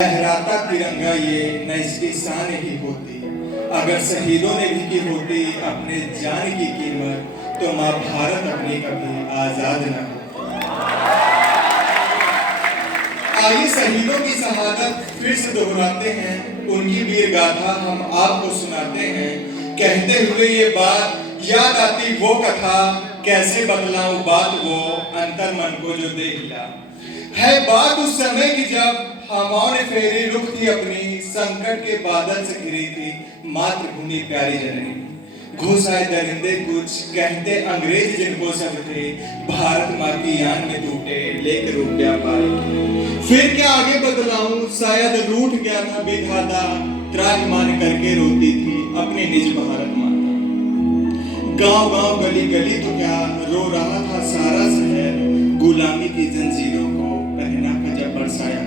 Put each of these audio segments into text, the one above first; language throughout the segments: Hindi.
लहराता तिरंगा ये न इसकी शान ही होती, अगर शहीदों ने भी की होती अपने जान की कीमत, तो माँ भारत अपनी कभी आजाद न हो। आइए शहीदों की शहादत फिर से दोहराते हैं, उनकी वीर गाथा हम आपको सुनाते हैं। कहते हुए ये बात याद आती वो कथा, कैसे बदलाऊं बात वो अंतर मन को जो देख ला। है बात उस समय की जब हवाओं ने फेरी रुख थी अपनी, संकट के बादल से घिरी थी मातृभूमि प्यारी जननी। घुस आए दरिंदे कुछ कहते अंग्रेज जिनको सब थे, भारत माँ की यान में टूटे लेकर रुपया पाए। फिर क्या आगे बदलाऊं, शायद रूठ गया था विधाता, त्राहिमाम करके रोती थी अपनी निज भारत माता। गांव गांव गली गली तो क्या रो रहा था सारा शहर, गुलामी की जंजीरों को पहना कर जब बरसाया।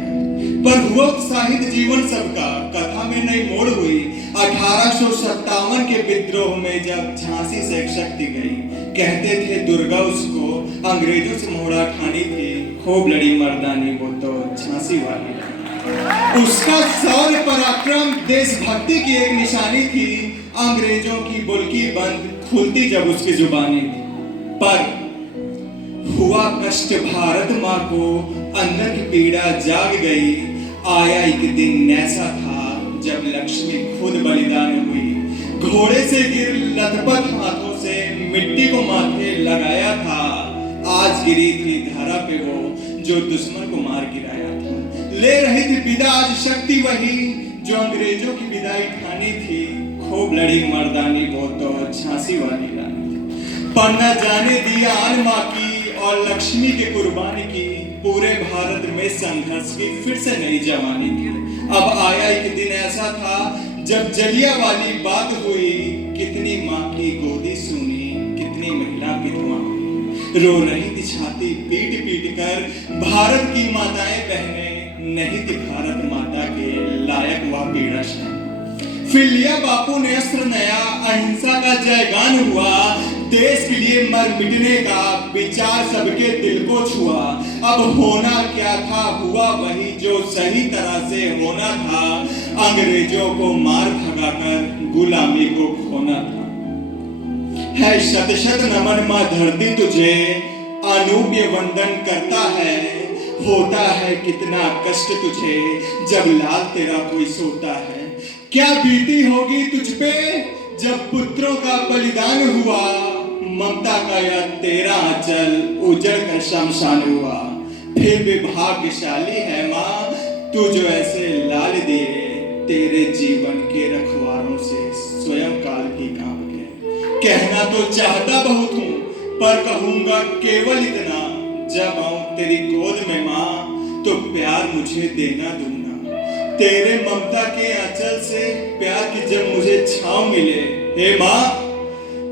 पर हुआ उत्साहित जीवन सबका, कथा में नई मोड़ हुई 1857 के विद्रोह में, जब झांसी से एक शक्ति गई। कहते थे दुर्गा उसको अंग्रेजों से मोहरा ठानी थी, खूब लड़ी मर्दानी वो तो झांसी वाली। उसका शौर्य पराक्रम देशभक्ति की एक निशानी थी, अंग्रेजों की बुल्की बंद खुलती जब उसकी जुबानी थी। पर हुआ कष्ट भारत माँ को, अंदर की पीड़ा जाग गई। आया एक दिन ऐसा था जब लक्ष्मी खुद बलिदान हुई, घोड़े से गिर लथपथ हाथों से मिट्टी को माथे लगाया था। आज गिरी थी धरा पे वो जो दुश्मन को मार गिराया था। ले रही थी विदा आज शक्ति वही जो अंग्रेजों की विदाई ठानी थी, खूब लड़ी मर्दानी वो तो झांसी वाली रानी। पर न जाने दिया आन माँ की और लक्ष्मी के कुर्बानी की, पूरे भारत में संघर्ष की फिर से नई जवानी की। अब आया एक दिन ऐसा था जब जलिया वाली बात हुई, कितनी माँ की गोदी सुनी, कितनी महिला विधवा हुई। रो रही थी छाती पीट पीट कर भारत की माताएं बहनें, नहीं थी भारत माता के लायक वह पीड़ा सहन। फिर लिया बापू ने अस्त्र नया, अहिंसा का जयगान हुआ, देश के लिए मर मिटने का विचार सबके दिल को छुआ। अब होना क्या था हुआ वही जो सही तरह से होना था, अंग्रेजों को मार भगाकर गुलामी को खोना था। है शत शत नमन माँ धरती तुझे, अनूप्य वंदन करता है। होता है कितना कष्ट तुझे जब लाल तेरा कोई सोता है। क्या बीती होगी तुझ पे जब पुत्रों का बलिदान हुआ, ममता का यह तेरा आंचल उजड़ कर शमशान हुआ। फिर भी भाग्यशाली है माँ तू जो ऐसे लाल दिए, तेरे जीवन के रखवारों से स्वयं काल भी कांप गए। कहना तो चाहता बहुत हूँ पर कहूंगा केवल इतना, जब आऊं तेरी गोद में माँ तो प्यार मुझे देना दूंगा। तेरे ममता के आंचल से प्यार की जब मुझे छांव मिले, हे माँ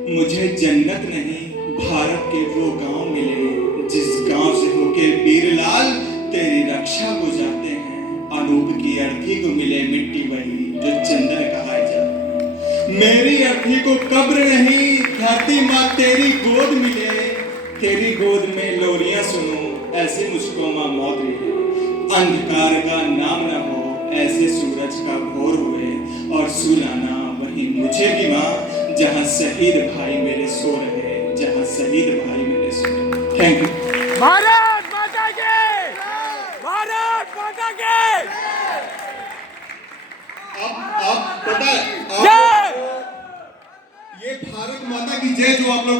मुझे जन्नत नहीं भारत के वो गांव मिले, जिस गांव से होके वीरलाल तेरी रक्षा को जाते हैं। अनूप की अर्थी को मिले मिट्टी वही जो चंदन कहा जाता। मेरी अर्थी को कब्र नहीं धरती माँ तेरी गोद मिले, तेरी गोद में लोरियां सुनो ऐसे मुझको माँ मौत मिले। अंधकार का नाम न हो ऐसे सूरज का भोर हुए, और सुलाना वही मुझे भी माँ जहाँ शहीद भाई मेरे सो रहे, जहाँ शहीद भाई मेरे सो रहे। Thank you. भारत माता की, भारत माता की। आप पता है जय। ये भारत माता की जय जो आप लोग